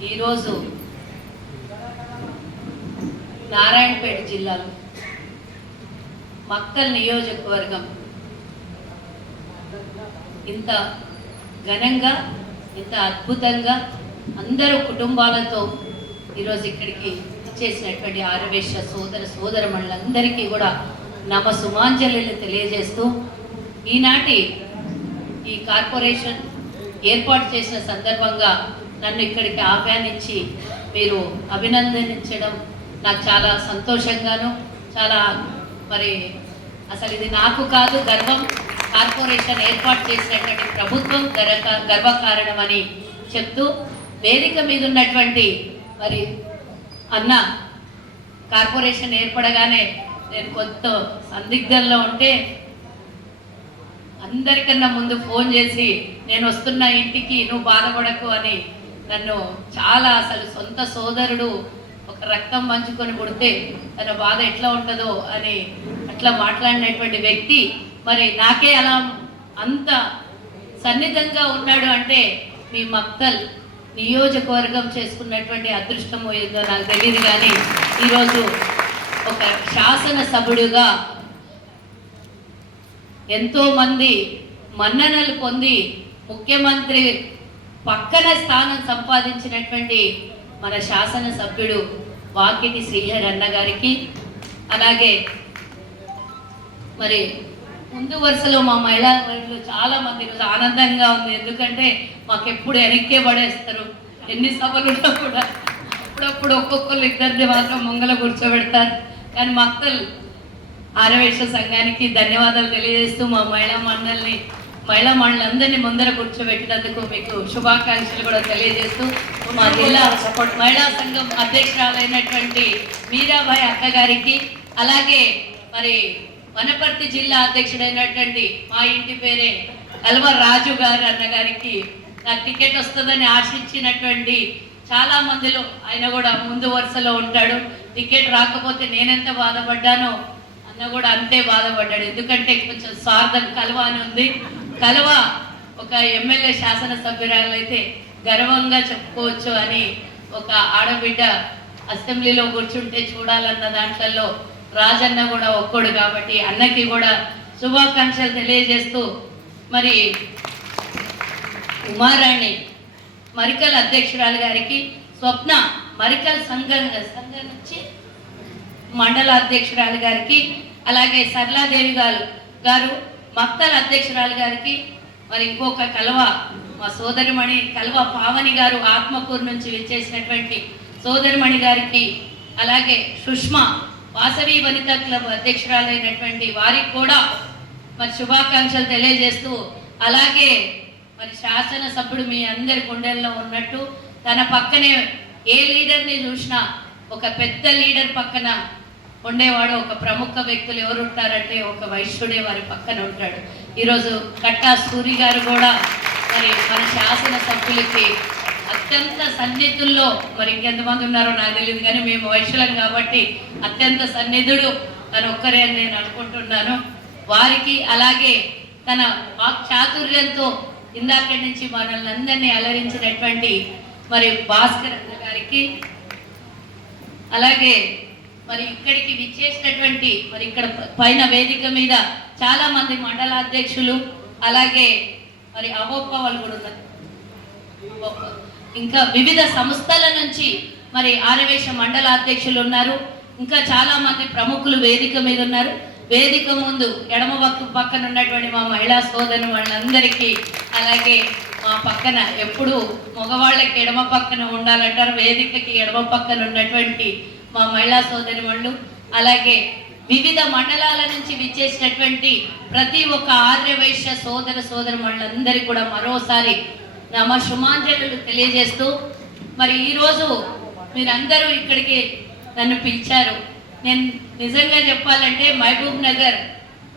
ఈరోజు నారాయణపేట జిల్లాలో మక్కల్ నియోజకవర్గం ఇంత ఘనంగా ఇంత అద్భుతంగా అందరూ కుటుంబాలతో ఈరోజు ఇక్కడికి చేసినటువంటి ఆరవేశ సోదర సోదరమణులందరికీ కూడా నమ సుమాంజలిని తెలియజేస్తూ ఈనాటి ఈ కార్పొరేషన్ ఏర్పాటు చేసిన సందర్భంగా నన్ను ఇక్కడికి ఆహ్వానించి మీరు అభినందించడం నాకు చాలా సంతోషంగాను చాలా మరి అసలు ఇది నాకు కాదు గర్వం. కార్పొరేషన్ ఏర్పాటు చేసినటువంటి ప్రభుత్వం గర్వ గర్వకారణమని చెప్తూ వేదిక మీద ఉన్నటువంటి మరి అన్న కార్పొరేషన్ ఏర్పడగానే నేను కొంత సందిగ్ధంలో ఉంటే అందరికన్నా ముందు ఫోన్ చేసి నేను వస్తున్న ఇంటికి నువ్వు బాధపడకు అని నన్ను చాలా అసలు సొంత సోదరుడు ఒక రక్తం పంచుకొని పుడితే తన బాధ ఎట్లా ఉంటుందో అని అట్లా మాట్లాడినటువంటి వ్యక్తి మరి నాకే అలా అంత సన్నిధంగా ఉన్నాడు అంటే మీ మక్తల్ నియోజకవర్గం చేసుకున్నటువంటి అదృష్టము ఏదో నాకు తెలియదు కానీ ఈరోజు ఒక శాసనసభ్యుడుగా ఎంతోమంది మన్ననలు పొంది ముఖ్యమంత్రి పక్కన స్థానం సంపాదించినటువంటి మన శాసనసభ్యుడు వాకిటి శ్రీహర్ అన్న గారికి అలాగే మరి ముందు వరుసలో మా మహిళా మహిళలు చాలా మంది ఈరోజు ఆనందంగా ఉంది. ఎందుకంటే మాకు ఎప్పుడు వెనక్కే పడేస్తారు. ఎన్ని సభలు ఉన్నా కూడా అప్పుడప్పుడు ఒక్కొక్కరు ఇద్దరిని మాత్రం ముంగల కూర్చోబెడతారు. కానీ మక్తలు ఆరవేశ సంఘానికి ధన్యవాదాలు తెలియజేస్తూ మా మహిళా మండలిని మహిళా మండలందరినీ ముందర కూర్చోబెట్టినందుకు మీకు శుభాకాంక్షలు కూడా తెలియజేస్తూ మా జిల్లా మహిళా సంఘం అధ్యక్షురాలైనటువంటి మీరాబాయి అత్తగారికి అలాగే మరి వనపర్తి జిల్లా అధ్యక్షుడైనటువంటి మా ఇంటి పేరే కల్వ రాజు గారు అన్నగారికి నాకు టికెట్ వస్తుందని ఆశించినటువంటి చాలా మందిలో ఆయన కూడా ముందు వరుసలో ఉంటాడు. టికెట్ రాకపోతే నేనెంత బాధపడ్డానో అన్న కూడా అంతే బాధపడ్డాడు. ఎందుకంటే కొంచెం స్వార్థం కలవ అని ఉంది. కలువ ఒక ఎమ్మెల్యే శాసనసభ్యురాలు అయితే గర్వంగా చెప్పుకోవచ్చు అని ఒక ఆడబిడ్డ అసెంబ్లీలో కూర్చుంటే చూడాలన్న దాంట్లో రాజన్న కూడా ఒక్కడు కాబట్టి అన్నకి కూడా శుభాకాంక్షలు తెలియజేస్తూ మరి ఉమారాణి మరికల్ అధ్యక్షురాలు గారికి స్వప్న మరికల్ సంఘ సంఘం నుంచి మండల అధ్యక్షురాలు గారికి అలాగే సరళాదేవి గారు గారు భక్తల అధ్యక్షురాలు గారికి మరి ఇంకొక కలవ మా సోదరిమణి కల్వ పావని గారు ఆత్మకూరు నుంచి విచ్చేసినటువంటి సోదరిమణి గారికి అలాగే సుష్మా వాసవి వనిత క్లబ్ అధ్యక్షురాలైనటువంటి వారికి కూడా మరి శుభాకాంక్షలు తెలియజేస్తూ అలాగే మరి శాసనసభ్యుడు మీ అందరి గుండెల్లో ఉన్నట్టు తన పక్కనే ఏ లీడర్ని చూసినా ఒక పెద్ద లీడర్ పక్కన ఉండేవాడు. ఒక ప్రముఖ వ్యక్తులు ఎవరు ఉంటారంటే ఒక వైశ్యుడే వారి పక్కన ఉంటాడు. ఈరోజు కట్టా సూరి గారు కూడా మరి మన శాసనసభ్యులకి అత్యంత సన్నిధుల్లో మరి ఇంకెంతమంది ఉన్నారో నాకు తెలియదు కానీ మేము వైశ్యులం కాబట్టి అత్యంత సన్నిధుడు తను ఒక్కరే అని నేను అనుకుంటున్నాను. వారికి అలాగే తన వాక్ చాతుర్యంతో ఇందాక నుంచి మనల్ని అందరినీ అలరించినటువంటి మరి భాస్కర్ గారికి అలాగే మరి ఇక్కడికి విచ్చేసినటువంటి మరి ఇక్కడ పైన వేదిక మీద చాలా మంది మండల అధ్యక్షులు అలాగే మరి అవోప్ప వాళ్ళు కూడా ఉన్నారు. ఇంకా వివిధ సంస్థల నుంచి మరి ఆరవేశ మండల అధ్యక్షులు ఉన్నారు. ఇంకా చాలా మంది ప్రముఖులు వేదిక మీద ఉన్నారు. వేదిక ముందు ఎడమ పక్క పక్కన ఉన్నటువంటి మా మహిళా సోదరు వాళ్ళందరికీ అలాగే మా పక్కన ఎప్పుడు మగవాళ్ళకి ఎడమ పక్కన ఉండాలంటారు వేదికకి ఎడమ పక్కన ఉన్నటువంటి మా మహిళా సోదరి వాళ్ళు అలాగే వివిధ మండలాల నుంచి విచ్చేసినటువంటి ప్రతి ఒక్క ఆర్యవైశ్య సోదర సోదరు వాళ్ళందరికీ కూడా మరోసారి నమ శుమాంజలు తెలియజేస్తూ మరి ఈరోజు మీరందరూ ఇక్కడికి నన్ను పిలిచారు. నేను నిజంగా చెప్పాలంటే మహబూబ్ నగర్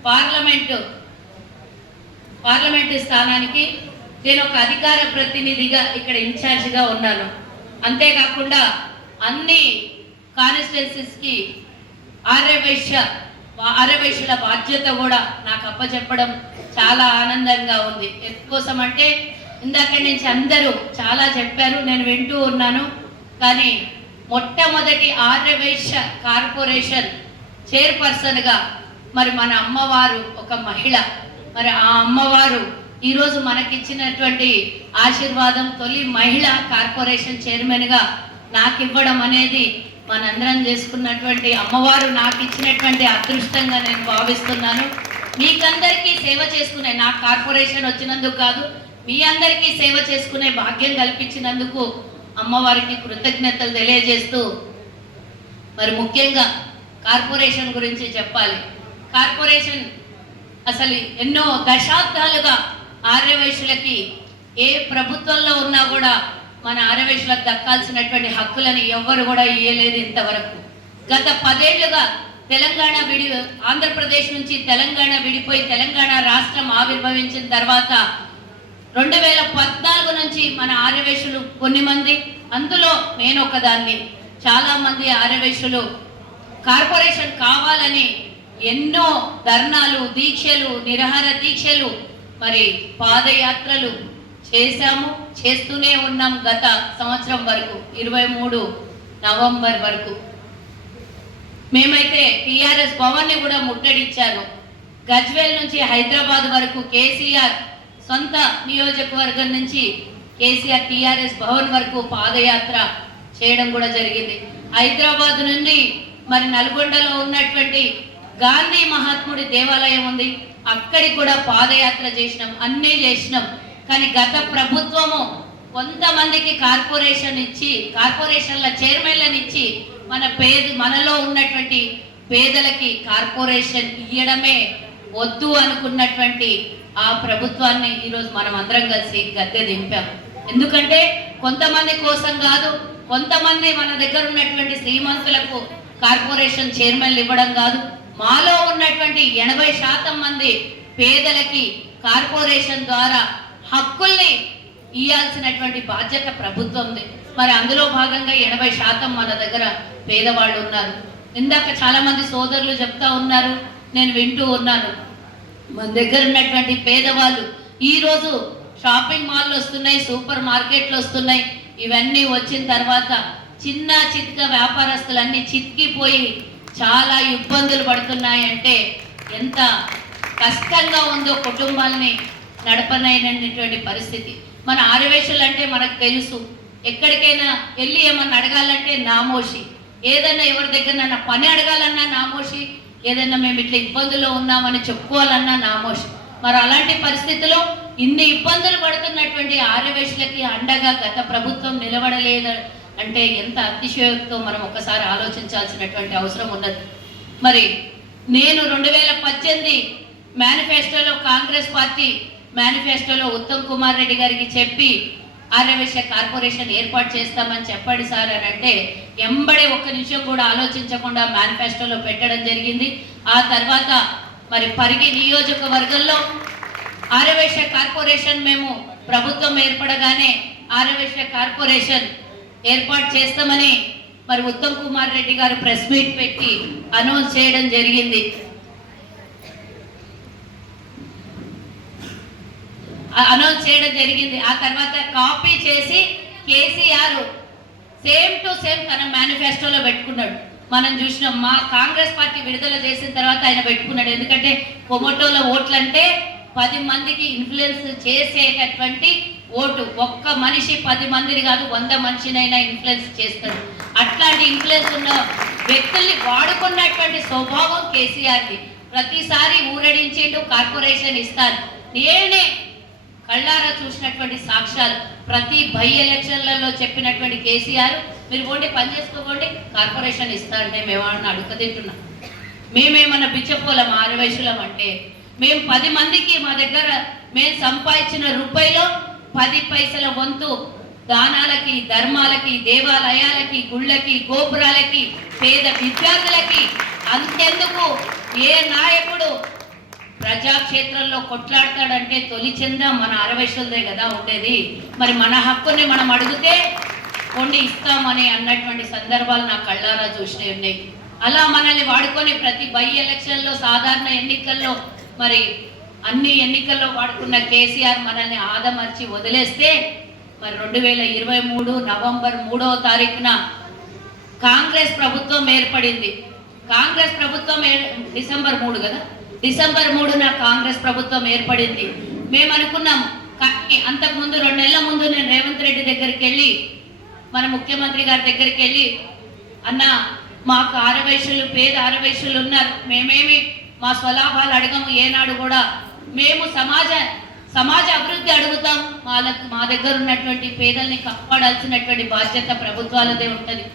పార్లమెంటు పార్లమెంటు స్థానానికి నేను ఒక అధికార ప్రతినిధిగా ఇక్కడ ఇన్ఛార్జిగా ఉన్నాను. అంతేకాకుండా అన్ని కాన్స్టిట్యున్సీస్కి ఆర్యవైశ్య ఆర్యవైశ్యుల బాధ్యత కూడా నాకు అప్పచెప్పడం చాలా ఆనందంగా ఉంది. ఎందుకోసం అంటే ఇందాక నుంచి అందరూ చాలా చెప్పారు నేను వింటూ ఉన్నాను. కానీ మొట్టమొదటి ఆర్యవైశ్య కార్పొరేషన్ చైర్పర్సన్గా మరి మన అమ్మవారు ఒక మహిళ. మరి ఆ అమ్మవారు ఈరోజు మనకిచ్చినటువంటి ఆశీర్వాదం తొలి మహిళ కార్పొరేషన్ చైర్మన్గా నాకు ఇవ్వడం అనేది మనందరం చేసుకున్నటువంటి అమ్మవారు నాకు ఇచ్చినటువంటి అదృష్టంగా నేను భావిస్తున్నాను. మీకందరికీ సేవ చేసుకునే నా కార్పొరేషన్ వచ్చినందుకు కాదు మీ అందరికీ సేవ చేసుకునే భాగ్యం కల్పించినందుకు అమ్మవారికి కృతజ్ఞతలు తెలియజేస్తూ మరి ముఖ్యంగా కార్పొరేషన్ గురించి చెప్పాలి. కార్పొరేషన్ అసలు ఎన్నో దశాబ్దాలుగా ఆర్యవైశ్యులకి ఏ ప్రభుత్వంలో ఉన్నా కూడా మన ఆరవేశులకు దక్కాల్సినటువంటి హక్కులను ఎవ్వరు కూడా ఇవ్వలేదు ఇంతవరకు. గత పదేళ్ళుగా తెలంగాణ విడి ఆంధ్రప్రదేశ్ నుంచి తెలంగాణ విడిపోయి తెలంగాణ రాష్ట్రం ఆవిర్భవించిన తర్వాత రెండు వేల పద్నాలుగు నుంచి మన ఆర్యవేశులు కొన్ని మంది అందులో నేను ఒకదాన్ని. చాలా మంది ఆర్యవేశులు కార్పొరేషన్ కావాలని ఎన్నో ధర్నాలు దీక్షలు నిరహార దీక్షలు మరి పాదయాత్రలు చేశాము చేస్తూనే ఉన్నాం గత సంవత్సరం వరకు ఇరవై మూడు నవంబర్ వరకు. మేమైతే టీఆర్ఎస్ భవన్ని కూడా ముట్టడిచ్చాను. గజ్వేల్ నుంచి హైదరాబాద్ వరకు కేసీఆర్ సొంత నియోజకవర్గం నుంచి కేసీఆర్ టిఆర్ఎస్ భవన్ వరకు పాదయాత్ర చేయడం కూడా జరిగింది. హైదరాబాద్ నుండి మరి నల్గొండలో ఉన్నటువంటి గాంధీ మహాత్ముడి దేవాలయం ఉంది. అక్కడికి కూడా పాదయాత్ర చేసినాం అన్నీ చేసినాం. కానీ గత ప్రభుత్వము కొంతమందికి కార్పొరేషన్ ఇచ్చి కార్పొరేషన్ల చైర్మన్లను ఇచ్చి మన పేద మనలో ఉన్నటువంటి పేదలకి కార్పొరేషన్ ఇయ్యడమే వద్దు అనుకున్నటువంటి ఆ ప్రభుత్వాన్ని ఈరోజు మనం అందరం కలిసి గద్దె దింపాం. ఎందుకంటే కొంతమంది కోసం కాదు కొంతమంది మన దగ్గర ఉన్నటువంటి శ్రీమంతులకు కార్పొరేషన్ చైర్మన్లు ఇవ్వడం కాదు. మాలో ఉన్నటువంటి ఎనభై శాతం మంది పేదలకి కార్పొరేషన్ ద్వారా హక్కుల్ని ఇవ్వాల్సినటువంటి బాధ్యత ప్రభుత్వంది. మరి అందులో భాగంగా ఎనభై శాతం మన దగ్గర పేదవాళ్ళు ఉన్నారు. ఇందాక చాలా మంది సోదరులు చెప్తా ఉన్నారు నేను వింటూ ఉన్నాను. మన దగ్గర ఉన్నటువంటి పేదవాళ్ళు ఈరోజు షాపింగ్ మాల్లు వస్తున్నాయి సూపర్ మార్కెట్లు వస్తున్నాయి. ఇవన్నీ వచ్చిన తర్వాత చిన్న చిత్క వ్యాపారస్తులన్నీ చితికిపోయి చాలా ఇబ్బందులు పడుతున్నాయి అంటే ఎంత కష్టంగా ఉందో కుటుంబాల్ని నడపనైనటువంటి పరిస్థితి. మన ఆరువేషలు అంటే మనకు తెలుసు. ఎక్కడికైనా వెళ్ళి ఏమన్నా అడగాలంటే నామోషి ఏదైనా ఎవరి దగ్గర పని అడగాలన్నా నామోషి ఏదైనా మేము ఇట్లా ఇబ్బందుల్లో ఉన్నామని చెప్పుకోవాలన్నా నామోషి మరి అలాంటి పరిస్థితిలో ఇన్ని ఇబ్బందులు పడుతున్నటువంటి ఆర్యవేశులకి అండగా గత ప్రభుత్వం నిలబడలేదు అంటే ఎంత అతిశయోక్తో మనం ఒక్కసారి ఆలోచించాల్సినటువంటి అవసరం ఉన్నది. మరి నేను రెండు వేల పద్దెనిమిది మేనిఫెస్టోలో కాంగ్రెస్ పార్టీ మేనిఫెస్టోలో ఉత్తమ్ కుమార్ రెడ్డి గారికి చెప్పి ఆర్యవేశ కార్పొరేషన్ ఏర్పాటు చేస్తామని చెప్పండి సార్ అని అంటే ఎంబడే ఒక్క నిమిషం కూడా ఆలోచించకుండా మేనిఫెస్టోలో పెట్టడం జరిగింది. ఆ తర్వాత మరి పరిగి నియోజకవర్గంలో ఆర్యవేశ కార్పొరేషన్ మేము ప్రభుత్వం ఏర్పడగానే ఆర్యవేశ కార్పొరేషన్ ఏర్పాటు చేస్తామని మరి ఉత్తమ్ కుమార్ రెడ్డి గారు ప్రెస్ మీట్ పెట్టి అనౌన్స్ చేయడం జరిగింది. అనౌన్స్ చేయడం జరిగింది. ఆ తర్వాత కాపీ చేసి కేసీఆర్ సేమ్ టు సేమ్ తన మేనిఫెస్టోలో పెట్టుకున్నాడు. మనం చూసినాం మా కాంగ్రెస్ పార్టీ విడుదల చేసిన తర్వాత ఆయన పెట్టుకున్నాడు. ఎందుకంటే కొమటోల ఓట్లంటే పది మందికి ఇన్ఫ్లుయెన్స్ చేసేటటువంటి ఓటు. ఒక్క మనిషి పది మందిని కాదు వంద మనిషినైనా ఇన్ఫ్లుయెన్స్ చేస్తాడు. అట్లాంటి ఇన్ఫ్లుయెన్స్ ఉన్న వ్యక్తుల్ని వాడుకున్నటువంటి స్వభావం కేసీఆర్ది. ప్రతిసారి ఊరడించిండు కార్పొరేషన్ ఇస్తాను. నేనే కళ్ళారా చూసినటువంటి సాక్ష్యాలు. ప్రతి బై ఎలక్షన్లలో చెప్పినటువంటి కేసీఆర్ మీరు పోండి పని చేసుకోకండి కార్పొరేషన్ ఇస్తారంటే మేము అడుగు తింటున్నాం మేమేమన్నా బిచ్చపోలం ఆరవయసులం అంటే మేము పది మందికి మా దగ్గర మేము సంపాదించిన రూపాయిలో పది పైసల వంతు దానాలకి ధర్మాలకి దేవాలయాలకి గుళ్ళకి గోపురాలకి పేద విద్యార్థులకి అంతెందుకు ఏ నాయకుడు ప్రజాక్షేత్రంలో కొట్లాడతాడంటే తొలి చంద మన అరవైసులదే కదా ఉండేది. మరి మన హక్కుని మనం అడిగితే కొన్ని ఇస్తామని అన్నటువంటి సందర్భాలు నా కళ్ళారా చూసినవి ఉన్నాయి. అలా మనల్ని వాడుకొని ప్రతి బై ఎలక్షన్లో సాధారణ ఎన్నికల్లో మరి అన్ని ఎన్నికల్లో వాడుకున్న కేసీఆర్ మనల్ని ఆదమర్చి వదిలేస్తే మరి రెండు వేల ఇరవై మూడు నవంబర్ మూడవ తారీఖున కాంగ్రెస్ ప్రభుత్వం ఏర్పడింది. కాంగ్రెస్ ప్రభుత్వం ఏ- డిసెంబర్ మూడు కదా? డిసెంబర్ మూడున కాంగ్రెస్ ప్రభుత్వం ఏర్పడింది. మేము అనుకున్నాం కానీ అంతకుముందు రెండు నెలల ముందు నేను రేవంత్ రెడ్డి దగ్గరికి వెళ్ళి మన ముఖ్యమంత్రి గారి దగ్గరికి వెళ్ళి అన్న మాకు ఆరవయసులు పేద ఆరవయసులు ఉన్నారు. మేమేమి మా స్వలాభాలు అడగము. ఏనాడు కూడా మేము సమాజ సమాజ అభివృద్ధి అడుగుతాం వాళ్ళకి మా దగ్గర ఉన్నటువంటి పేదల్ని కాపాడాల్సినటువంటి బాధ్యత ప్రభుత్వాలదే ఉంటుంది.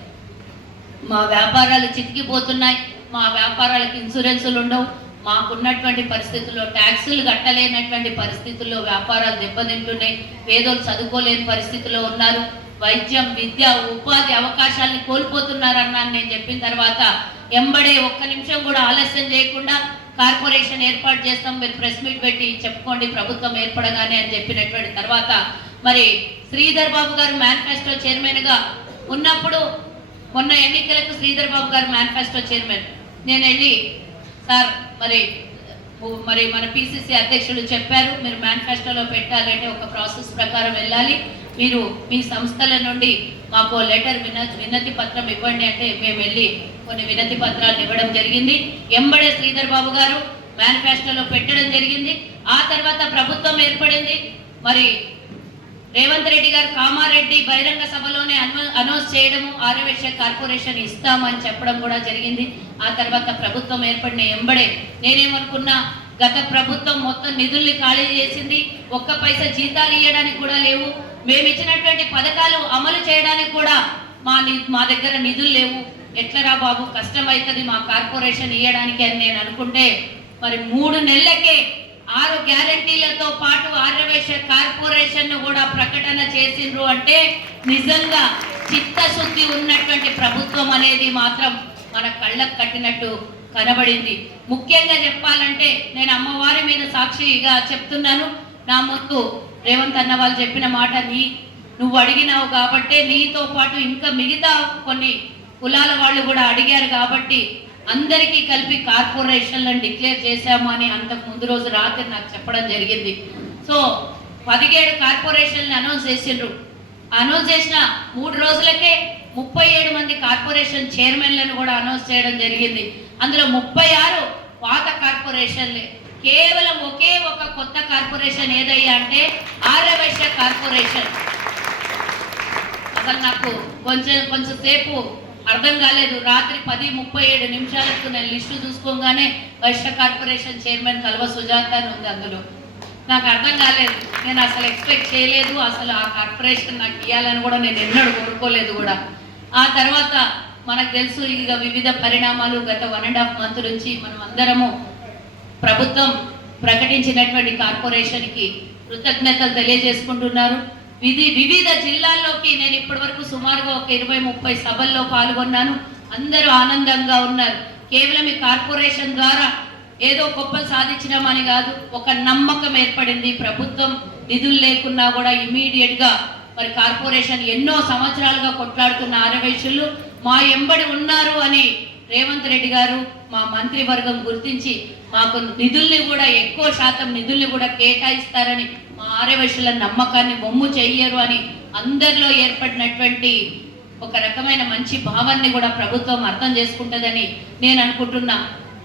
మా వ్యాపారాలు చితికిపోతున్నాయి. మా వ్యాపారాలకు ఇన్సూరెన్సులు ఉండవు. మాకున్నటువంటి పరిస్థితుల్లో ట్యాక్సులు కట్టలేనటువంటి పరిస్థితుల్లో వ్యాపారాలు దెబ్బతింటున్నాయి. పేదోళ్ళు చదువుకోలేని పరిస్థితిలో ఉన్నారు. వైద్యం విద్య ఉపాధి అవకాశాలను కోల్పోతున్నారన్నా నేను చెప్పిన తర్వాత ఎంబడే ఒక్క నిమిషం కూడా ఆలస్యం చేయకుండా కార్పొరేషన్ ఏర్పాటు చేస్తాం. మీరు ప్రెస్ మీట్ పెట్టి చెప్పుకోండి ప్రభుత్వం ఏర్పడగానే అని చెప్పినటువంటి తర్వాత మరి శ్రీధర్ బాబు గారు మేనిఫెస్టో చైర్మన్గా ఉన్నప్పుడు మొన్న ఎన్నికలకు శ్రీధర్ బాబు గారు మేనిఫెస్టో చైర్మన్ నేను వెళ్ళి సార్ మరి మరి మన పిసిసి అధ్యక్షుడు చెప్పారు మీరు మేనిఫెస్టోలో పెట్టాలంటే ఒక ప్రాసెస్ ప్రకారం వెళ్ళాలి. మీరు మీ సంస్థల నుండి మాకు లెటర్ విన వినతి పత్రం ఇవ్వండి అంటే మేము వెళ్ళి కొన్ని వినతి పత్రాలు ఇవ్వడం జరిగింది. ఎంబడే శ్రీధర్ బాబు గారు మేనిఫెస్టోలో పెట్టడం జరిగింది. ఆ తర్వాత ప్రభుత్వం ఏర్పడింది. మరి రేవంత్ రెడ్డి గారు కామారెడ్డి బహిరంగ సభలోనే అనౌన్స్ చేయడము ఆర్యవేశ కార్పొరేషన్ ఇస్తామని చెప్పడం కూడా జరిగింది. ఆ తర్వాత ప్రభుత్వం ఏర్పడిన ఎంబడే నేనేమనుకున్నా గత ప్రభుత్వం మొత్తం నిధుల్ని ఖాళీ చేసింది. ఒక్క పైసా జీతాలు ఇవ్వడానికి కూడా లేవు. మేము ఇచ్చినటువంటి పథకాలు అమలు చేయడానికి కూడా మా ని- మా దగ్గర నిధులు లేవు. ఎట్లరా బాబు కష్టం అవుతుంది మా కార్పొరేషన్ ఇవ్వడానికి అని నేను అనుకుంటే మరి మూడు నెలలకే ఆరు గ్యారంటీలతో పాటు ఆర్యవేశ కార్పొరేషన్ కూడా ప్రకటన చేసిండ్రు అంటే నిజంగా చిత్తశుద్ధి ఉన్నటువంటి ప్రభుత్వం అనేది మాత్రం మన కళ్ళకు కట్టినట్టు కనబడింది. ముఖ్యంగా చెప్పాలంటే నేను అమ్మవారి మీద సాక్షిగా చెప్తున్నాను. నా ముందు రేవంత్ అన్న వాళ్ళు చెప్పిన మాట నీ నువ్వు అడిగినావు కాబట్టే నీతో పాటు ఇంకా మిగతా కొన్ని కులాల వాళ్ళు కూడా అడిగారు కాబట్టి అందరికీ కలిపి కార్పొరేషన్లను డిక్లేర్ చేశాము అని అంతకు ముందు రోజు రాత్రి నాకు చెప్పడం జరిగింది. సో పదిహేడు కార్పొరేషన్లు అనౌన్స్ చేసిండ్రు. అనౌన్స్ చేసిన మూడు రోజులకే ముప్పై ఏడు మంది కార్పొరేషన్ చైర్మన్లను కూడా అనౌన్స్ చేయడం జరిగింది. అందులో ముప్పై ఆరు పాత కార్పొరేషన్లే. కేవలం ఒకే ఒక కొత్త కార్పొరేషన్ ఏదయ్యా అంటే ఆర్యవైశ్య కార్పొరేషన్. అసలు నాకు కొంచెం కొంచెం సేపు అర్థం కాలేదు. రాత్రి పది ముప్పై ఏడు నిమిషాలకు నేను లిస్టు చూసుకోగానే వైశ్య కార్పొరేషన్ చైర్మన్ కల్వ సుజాత అని ఉంది అందులో. నాకు అర్థం కాలేదు. నేను అసలు ఎక్స్పెక్ట్ చేయలేదు. అసలు ఆ కార్పొరేషన్ నాకు ఇవ్వాలని కూడా నేను ఎన్నడూ కోరుకోలేదు కూడా. ఆ తర్వాత మనకు తెలుసు ఇక వివిధ పరిణామాలు గత వన్ అండ్ హాఫ్ మంత్ నుంచి మనం అందరము ప్రభుత్వం ప్రకటించినటువంటి కార్పొరేషన్కి కృతజ్ఞతలు తెలియజేసుకుంటున్నారు. విధి వివిధ జిల్లాల్లోకి నేను ఇప్పటి వరకు సుమారుగా ఒక ఇరవై ముప్పై సభల్లో పాల్గొన్నాను. అందరూ ఆనందంగా ఉన్నారు. కేవలం ఈ కార్పొరేషన్ ద్వారా ఏదో గొప్ప సాధించినామని కాదు ఒక నమ్మకం ఏర్పడింది. ప్రభుత్వం నిధులు లేకున్నా కూడా ఇమీడియట్గా మరి కార్పొరేషన్ ఎన్నో సంవత్సరాలుగా కొట్లాడుతున్న ఆరవేశులు మా ఎంబడి ఉన్నారు అని రేవంత్ రెడ్డి గారు మా మంత్రివర్గం గుర్తించి మాకు నిధుల్ని కూడా ఎక్కువ శాతం నిధుల్ని కూడా కేటాయిస్తారని మా ఆర్యవైశ్యుల నమ్మకాన్ని బొమ్ము చెయ్యరు అని అందరిలో ఏర్పడినటువంటి ఒక రకమైన మంచి భావాన్ని కూడా ప్రభుత్వం అర్థం చేసుకుంటుందని నేను అనుకుంటున్నా.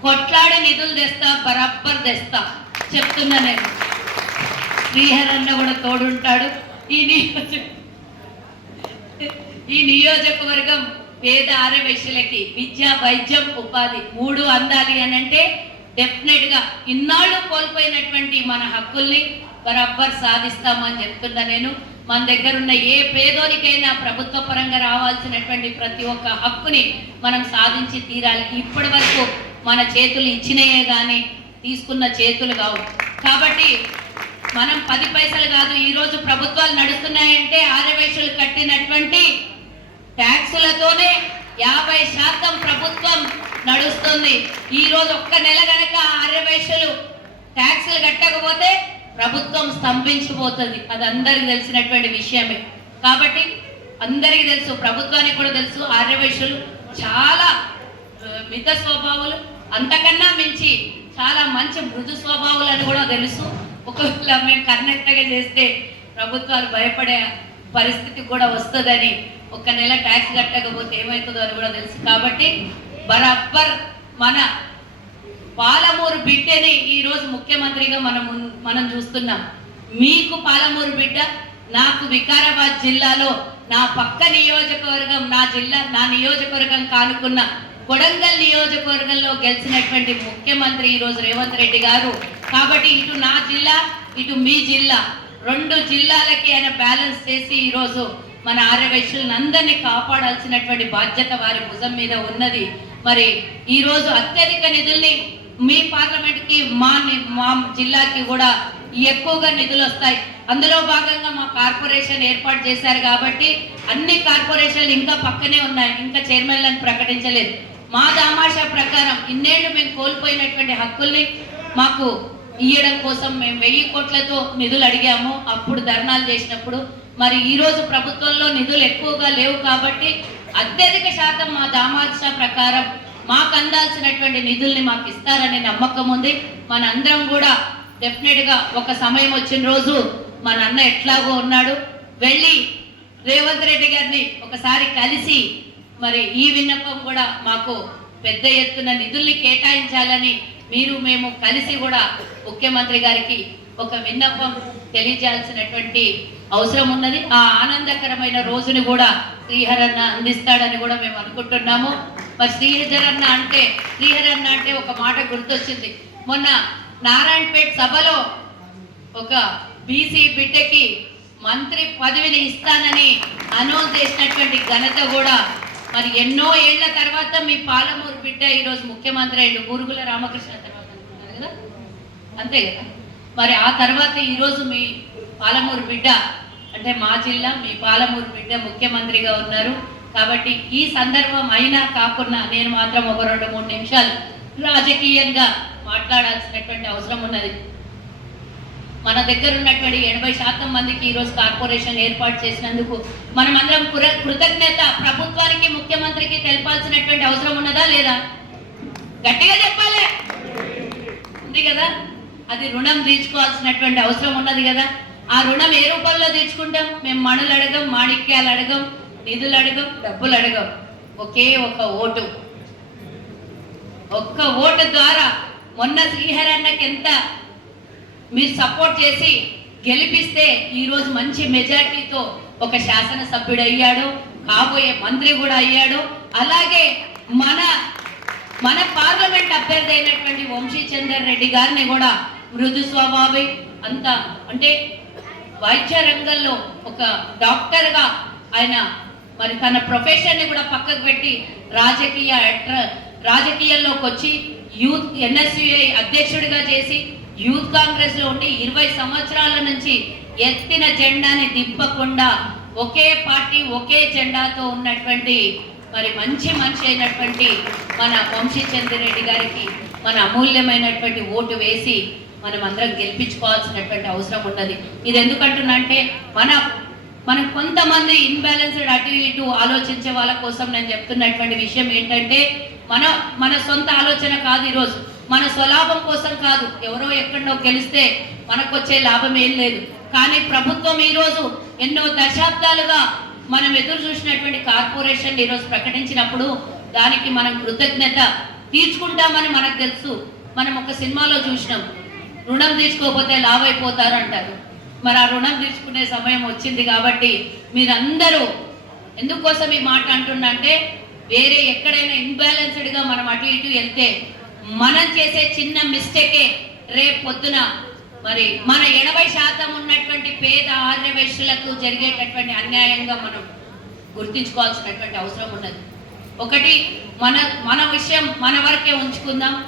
కొట్లాడి నిధులు తెస్తా బరాబ్బర్ తెస్తా చెప్తున్నా నేను. శ్రీహర్ అన్న కూడా తోడుంటాడు. ఈ నియోజక ఈ నియోజకవర్గం పేద ఆరవేశ్యులకి విద్య వైద్యం ఉపాధి మూడు అందాలి అని అంటే డెఫినెట్గా ఇన్నాళ్ళు కోల్పోయినటువంటి మన హక్కుల్ని బరాబర్ సాధిస్తామని చెప్తున్నా నేను. మన దగ్గర ఉన్న ఏ పేదోనికైనా ప్రభుత్వ పరంగా రావాల్సినటువంటి ప్రతి ఒక్క హక్కుని మనం సాధించి తీరాలి. ఇప్పటి వరకు మన చేతులు ఇచ్చినయే కానీ తీసుకున్న చేతులు కావు. కాబట్టి మనం పది పైసలు కాదు ఈరోజు ప్రభుత్వాలు నడుస్తున్నాయంటే ఆర్యవేశులు కట్టినటువంటి ట్యాక్సులతోనే యాభై శాతం ప్రభుత్వం నడుస్తుంది. ఈరోజు ఒక్క నెల గనక ఆర్యవేశులు ట్యాక్సులు కట్టకపోతే ప్రభుత్వం స్తంభించిపోతుంది అది అందరికి తెలిసినటువంటి విషయమే. కాబట్టి అందరికీ తెలుసు ప్రభుత్వానికి కూడా తెలుసు ఆర్యవైశ్యులు చాలా మిత స్వభావులు అంతకన్నా మించి చాలా మంచి మృదు స్వభావులు అని కూడా తెలుసు. ఒకవేళ మేము కన్నెత్తగా చేస్తే ప్రభుత్వాలు భయపడే పరిస్థితి కూడా వస్తుందని ఒక నెల ట్యాక్స్ కట్టకపోతే ఏమవుతుందో అని కూడా తెలుసు. కాబట్టి బరాబర్ మన పాలమూరు బిడ్డని ఈరోజు ముఖ్యమంత్రిగా మనం మనం చూస్తున్నాం. మీకు పాలమూరు బిడ్డ నాకు వికారాబాద్ జిల్లాలో నా పక్క నియోజకవర్గం నా జిల్లా నా నియోజకవర్గం కానుకున్న కొడంగల్ నియోజకవర్గంలో గెలిచినటువంటి ముఖ్యమంత్రి ఈరోజు రేవంత్ రెడ్డి గారు. కాబట్టి ఇటు నా జిల్లా ఇటు మీ జిల్లా. రెండు జిల్లాలకి ఆయన బ్యాలెన్స్ చేసి ఈరోజు మన ఆర్యవైశ్యులను అందరినీ కాపాడాల్సినటువంటి బాధ్యత వారి భుజం మీద ఉన్నది. మరి ఈరోజు అత్యధిక నిధుల్ని మీ పార్లమెంట్కి మా ని- మా జిల్లాకి కూడా ఎక్కువగా నిధులు వస్తాయి. అందులో భాగంగా మా కార్పొరేషన్ ఏర్పాటు చేశారు కాబట్టి అన్ని కార్పొరేషన్లు ఇంకా పక్కనే ఉన్నాయి. ఇంకా చైర్మన్లను ప్రకటించలేదు. మా దామాషా ప్రకారం ఇన్నేళ్ళు మేము కోల్పోయినటువంటి హక్కుల్ని మాకు ఇయ్యడం కోసం మేము వెయ్యి కోట్లతో నిధులు అడిగాము. అప్పుడు ధర్నాలు చేసినప్పుడు మరి ఈ రోజు ప్రభుత్వంలో నిధులు ఎక్కువగా లేవు కాబట్టి అత్యధిక శాతం మా దామాషా ప్రకారం మాకు అందాల్సినటువంటి నిధుల్ని మాకు ఇస్తారనే నమ్మకం ఉంది. మన అందరం కూడా డెఫినెట్గా ఒక సమయం వచ్చిన రోజు మన అన్న ఎట్లాగో ఉన్నాడు. వెళ్ళి రేవంత్ రెడ్డి గారిని ఒకసారి కలిసి మరి ఈ విన్నపం కూడా మాకు పెద్ద ఎత్తున నిధుల్ని కేటాయించాలని మీరు మేము కలిసి కూడా ముఖ్యమంత్రి గారికి ఒక విన్నపం తెలియజేయాల్సినటువంటి అవసరం ఉన్నది. ఆ ఆనందకరమైన రోజుని కూడా శ్రీహరన్న అందిస్తాడని కూడా మేము అనుకుంటున్నాము. మరి శ్రీహరన్న అంటే శ్రీహరన్న అంటే ఒక మాట గుర్తొచ్చింది. మొన్న నారాయణపేట్ సభలో ఒక బీసీ బిడ్డకి మంత్రి పదవిని ఇస్తానని అనౌన్స్ చేసినటువంటి ఘనత కూడా మరి ఎన్నో ఏళ్ళ తర్వాత మీ పాలమూరు బిడ్డ ఈరోజు ముఖ్యమంత్రి అయ్యాడు. బూరుగుల రామకృష్ణ తర్వాత అనుకున్నారు కదా? అంతే కదా? మరి ఆ తర్వాత ఈరోజు మీ పాలమూరు బిడ్డ అంటే మా జిల్లా మీ పాలమూరు బిడ్డ ముఖ్యమంత్రిగా ఉన్నారు. కాబట్టి ఈ సందర్భం అయినా కాకుండా నేను మాత్రం ఒక రెండు మూడు నిమిషాలు రాజకీయంగా మాట్లాడాల్సినటువంటి అవసరం ఉన్నది. మన దగ్గర ఉన్నటువంటి ఎనభై శాతం మందికి ఈరోజు కార్పొరేషన్ ఏర్పాటు చేసినందుకు మనమందరం కృతజ్ఞత ప్రభుత్వానికి ముఖ్యమంత్రికి తెలపాల్సినటువంటి అవసరం ఉన్నదా లేదా? గట్టిగా చెప్పాలి. ఉంది కదా? అది రుణం తీర్చుకోవాల్సినటువంటి అవసరం ఉన్నది కదా? ఆ రుణం ఏ రూపంలో తీర్చుకుంటాం? మేము మణులు అడగం మాణిక్యాలు అడగం నిధులు అడగం డబ్బులు అడగం ఒకే ఒక ఓటు. ఒక్క ఓటు ద్వారా మొన్న శ్రీహరన్నకి ఎంత మీరు సపోర్ట్ చేసి గెలిపిస్తే ఈరోజు మంచి మెజార్టీతో ఒక శాసనసభ్యుడు అయ్యాడు కాబోయే మంత్రి కూడా అయ్యాడు. అలాగే మన మన పార్లమెంట్ అభ్యర్థి అయినటువంటి వంశీ చందర్ రెడ్డి గారిని కూడా మృదు స్వభావి అంత అంటే వైద్య రంగంలో ఒక డాక్టర్గా ఆయన మరి తన ప్రొఫెషన్ని కూడా పక్కకు పెట్టి రాజకీయ అట్ర- రాజకీయాల్లోకి వచ్చి యూత్ ఎన్ఎస్యుఐ అధ్యక్షుడిగా చేసి యూత్ కాంగ్రెస్లో ఉండి ఇరవై సంవత్సరాల నుంచి ఎత్తిన జెండాని దింపకుండా ఒకే పార్టీ ఒకే జెండాతో ఉన్నటువంటి మరి మంచి మనిషి అయినటువంటి మన వంశీ గారికి మన అమూల్యమైనటువంటి ఓటు వేసి మనం అందరం గెలిపించుకోవాల్సినటువంటి అవసరం ఉన్నది. ఇది ఎందుకంటున్నా అంటే మన మనం కొంతమంది ఇన్బ్యాలెన్స్డ్ అటు ఇటు ఆలోచించే వాళ్ళ కోసం నేను చెప్తున్నటువంటి విషయం ఏంటంటే మన మన సొంత ఆలోచన కాదు ఈరోజు. మన స్వలాభం కోసం కాదు. ఎవరో ఎక్కడో గెలిస్తే మనకు వచ్చే లాభం ఏం లేదు. కానీ ప్రభుత్వం ఈరోజు ఎన్నో దశాబ్దాలుగా మనం ఎదురు చూసినటువంటి కార్పొరేషన్ ఈరోజు ప్రకటించినప్పుడు దానికి మనం కృతజ్ఞత తీర్చుకుంటామని మనకు తెలుసు. మనం ఒక సినిమాలో చూసినాం. రుణం తీసుకోకపోతే లాభైపోతారు అంటారు మరి ఆ రుణం తీసుకునే సమయం వచ్చింది కాబట్టి మీరందరూ ఎందుకోసం ఈ మాట అంటున్నా అంటే వేరే ఎక్కడైనా ఇన్బ్యాలెన్స్డ్గా మనం అటు ఇటు వెళ్తే మనం చేసే చిన్న మిస్టేకే రేపు పొద్దున మరి మన ఎనభై శాతం ఉన్నటువంటి పేద ఆర్యవేశ్యులకు జరిగేటటువంటి అన్యాయంగా మనం గుర్తించుకోవాల్సినటువంటి అవసరం ఉన్నది. ఒకటి మన మన విషయం మన వరకే ఉంచుకుందాం.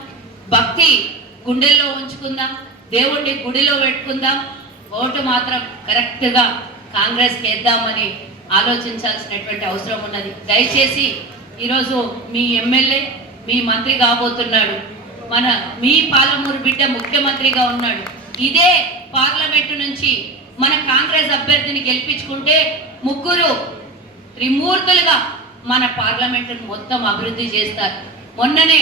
భక్తి గుండెల్లో ఉంచుకుందాం. దేవుణ్ణి గుడిలో పెట్టుకుందాం. ఓటు మాత్రం కరెక్ట్గా కాంగ్రెస్కి వేద్దామని ఆలోచించాల్సినటువంటి అవసరం ఉన్నది. దయచేసి ఈరోజు మీ ఎమ్మెల్యే మీ మంత్రి కాబోతున్నాడు. మన మీ పాలమూరు బిడ్డ ముఖ్యమంత్రిగా ఉన్నాడు. ఇదే పార్లమెంటు నుంచి మన కాంగ్రెస్ అభ్యర్థిని గెలిపించుకుంటే ముగ్గురు త్రిమూర్తులుగా మన పార్లమెంటును మొత్తం అభివృద్ధి చేస్తారు. మొన్ననే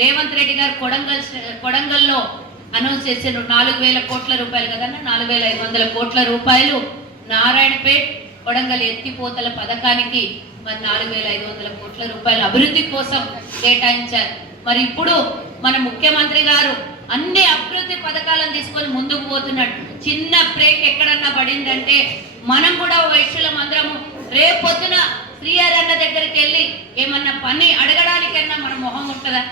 రేవంత్ రెడ్డి గారు కొడంగల్ కొడంగల్లో అనౌన్స్ చేసిన నాలుగు వేల కోట్ల రూపాయలు కదన్నా నాలుగు వేల ఐదు వందల కోట్ల రూపాయలు నారాయణపేట్ కొడంగల్ ఎత్తిపోతల పథకానికి మరి నాలుగు వేల ఐదు వందల కోట్ల రూపాయల అభివృద్ధి కోసం కేటాయించారు. మరి ఇప్పుడు మన ముఖ్యమంత్రి గారు అన్ని అభివృద్ధి పథకాలను తీసుకొని ముందుకు పోతున్నాడు. చిన్న బ్రేక్ ఎక్కడన్నా పడిందంటే మనం కూడా వైశ్యులం అందరము రేపు పొద్దున శ్రీహరి అన్న దగ్గరికి వెళ్ళి ఏమన్నా పని అడగడానికన్నా మన మొహం ఉంటుందా?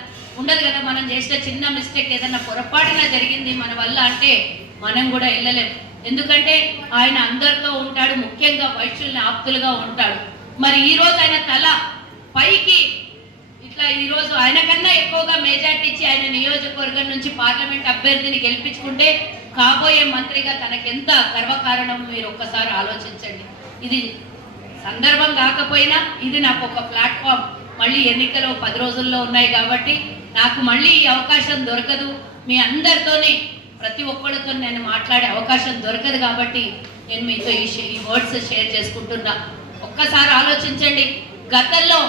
ఉండదు కదా మనం చేసిన చిన్న మిస్టేక్ ఏదన్నా పొరపాటున జరిగింది మన వల్ల అంటే మనం కూడా వెళ్ళలేం. ఎందుకంటే ఆయన అందరితో ఉంటాడు ముఖ్యంగా వైశ్యుల్ని ఆప్తులుగా ఉంటాడు. మరి ఈ రోజు ఆయన తల పైకి ఇట్లా ఈ రోజు ఆయన కన్నా ఎక్కువగా మెజార్టీ ఇచ్చి ఆయన నియోజకవర్గం నుంచి పార్లమెంట్ అభ్యర్థిని గెలిపించుకుంటే కాబోయే మంత్రిగా తనకెంత గర్వకారణం మీరు ఒక్కసారి ఆలోచించండి. ఇది సందర్భం కాకపోయినా ఇది నాకు ఒక ప్లాట్ఫామ్ మళ్ళీ ఎన్నికలు పది రోజుల్లో ఉన్నాయి కాబట్టి నాకు మళ్ళీ ఈ అవకాశం దొరకదు. మీ అందరితోనే ప్రతి ఒక్కరితో నేను మాట్లాడే అవకాశం దొరకదు కాబట్టి నేను మీతో ఈ ఈ వర్డ్స్ షేర్ చేసుకుంటున్నా. ఒక్కసారి ఆలోచించండి. గతంలో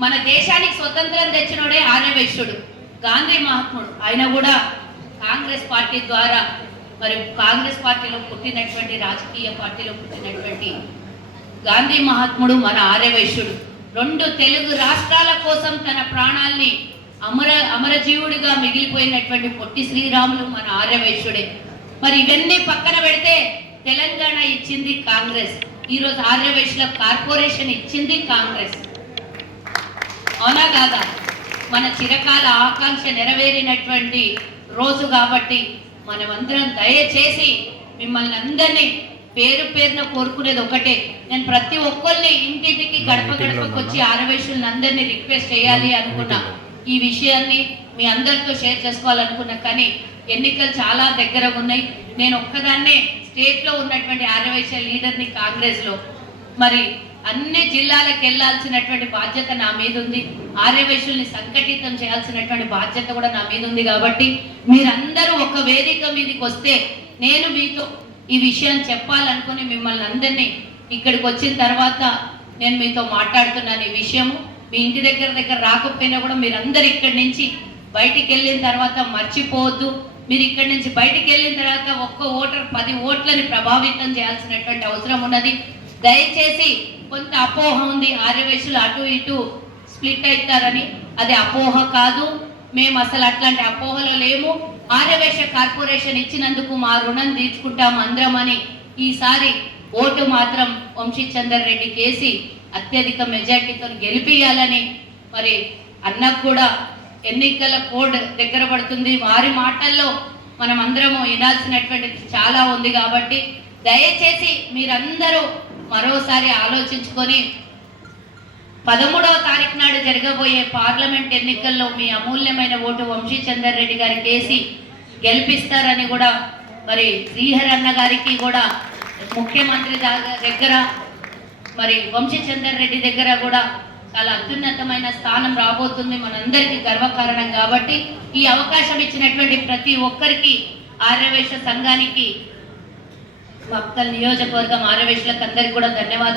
మన దేశానికి స్వతంత్రం తెచ్చినోడే ఆర్యవైశ్యుడు గాంధీ మహాత్ముడు. ఆయన కూడా కాంగ్రెస్ పార్టీ ద్వారా మరి కాంగ్రెస్ పార్టీలో పుట్టినటువంటి రాజకీయ పార్టీలో పుట్టినటువంటి గాంధీ మహాత్ముడు మన ఆర్యవైశ్యుడు రెండు తెలుగు రాష్ట్రాల కోసం తన ప్రాణాల్ని అమర అమరజీవుడిగా మిగిలిపోయినటువంటి పొట్టి శ్రీరాములు మన ఆర్యవైశ్యుడే మరి ఇవన్నీ పక్కన పెడితే తెలంగాణ ఇచ్చింది కాంగ్రెస్. ఈరోజు ఆర్యవైశ్యుల కార్పొరేషన్ ఇచ్చింది కాంగ్రెస్. అవునా కాదా? మన చిరకాల ఆకాంక్ష నెరవేరినటువంటి రోజు కాబట్టి మనమందరం దయచేసి మిమ్మల్ని అందరినీ పేరు పేరున కోరుకునేది ఒకటే. నేను ప్రతి ఒక్కరిని ఇంటింటికి గడప గడపకు వచ్చి ఆరవేషులను అందరినీ రిక్వెస్ట్ చేయాలి అనుకున్నా. ఈ విషయాన్ని మీ అందరితో షేర్ చేసుకోవాలనుకున్నా కానీ ఎన్నికలు చాలా దగ్గర ఉన్నాయి. నేను ఒక్కదాన్నే స్టేట్లో ఉన్నటువంటి ఆర్యవైశ్య లీడర్ని కాంగ్రెస్లో. మరి అన్ని జిల్లాలకు వెళ్ళాల్సినటువంటి బాధ్యత నా మీద ఉంది. ఆర్యవైశ్యుల్ని సంఘటితం చేయాల్సినటువంటి బాధ్యత కూడా నా మీద ఉంది కాబట్టి మీరందరూ ఒక వేదిక మీదకి వస్తే నేను మీతో ఈ విషయం చెప్పాలనుకుని మిమ్మల్ని అందరినీ ఇక్కడికి వచ్చిన తర్వాత నేను మీతో మాట్లాడుతున్నాను ఈ విషయము. మీ ఇంటి దగ్గర దగ్గర రాకపోయినా కూడా మీరందరూ ఇక్కడి నుంచి బయటికి వెళ్ళిన తర్వాత మర్చిపోవద్దు. మీరు ఇక్కడి నుంచి బయటికి వెళ్ళిన తర్వాత ఒక్క ఓటర్ పది ఓట్లని ప్రభావితం చేయాల్సినటువంటి అవసరం ఉన్నది. దయచేసి కొంత అపోహ ఉంది. ఆర్యవయసులు అటు ఇటు స్ప్లిట్ అవుతారని. అది అపోహ కాదు. మేము అసలు అట్లాంటి అపోహలో లేము. ఆర్యవేశ కార్పొరేషన్ ఇచ్చినందుకు మా రుణం తీర్చుకుంటాం అందరం అని ఈసారి ఓటు మాత్రం వంశీచందర్ రెడ్డి వేసి అత్యధిక మెజార్టీతో గెలిపియాలని మరి అన్నకు కూడా ఎన్నికల కోడ్ దగ్గర పడుతుంది. వారి మాటల్లో మనం అందరము వినాల్సినటువంటిది చాలా ఉంది కాబట్టి దయచేసి మీరందరూ మరోసారి ఆలోచించుకొని పదమూడవ తారీఖు నాడు జరగబోయే పార్లమెంట్ ఎన్నికల్లో మీ అమూల్యమైన ఓటు వంశీ చందర్ రెడ్డి గారికి వేసి గెలిపిస్తారని కూడా మరి శ్రీహర్ అన్న గారికి కూడా ముఖ్యమంత్రి దగ్గర మరి వంశీ చందర్ రెడ్డి దగ్గర కూడా చాలా అత్యున్నతమైన స్థానం రాబోతుంది మనందరికీ గర్వకారణం కాబట్టి ఈ అవకాశం ఇచ్చినటువంటి ప్రతి ఒక్కరికి ఆర్యవేశ సంఘానికి మక్కల్ నియోజకవర్గం ఆర్యవేశులకు అందరికీ కూడా ధన్యవాదాలు.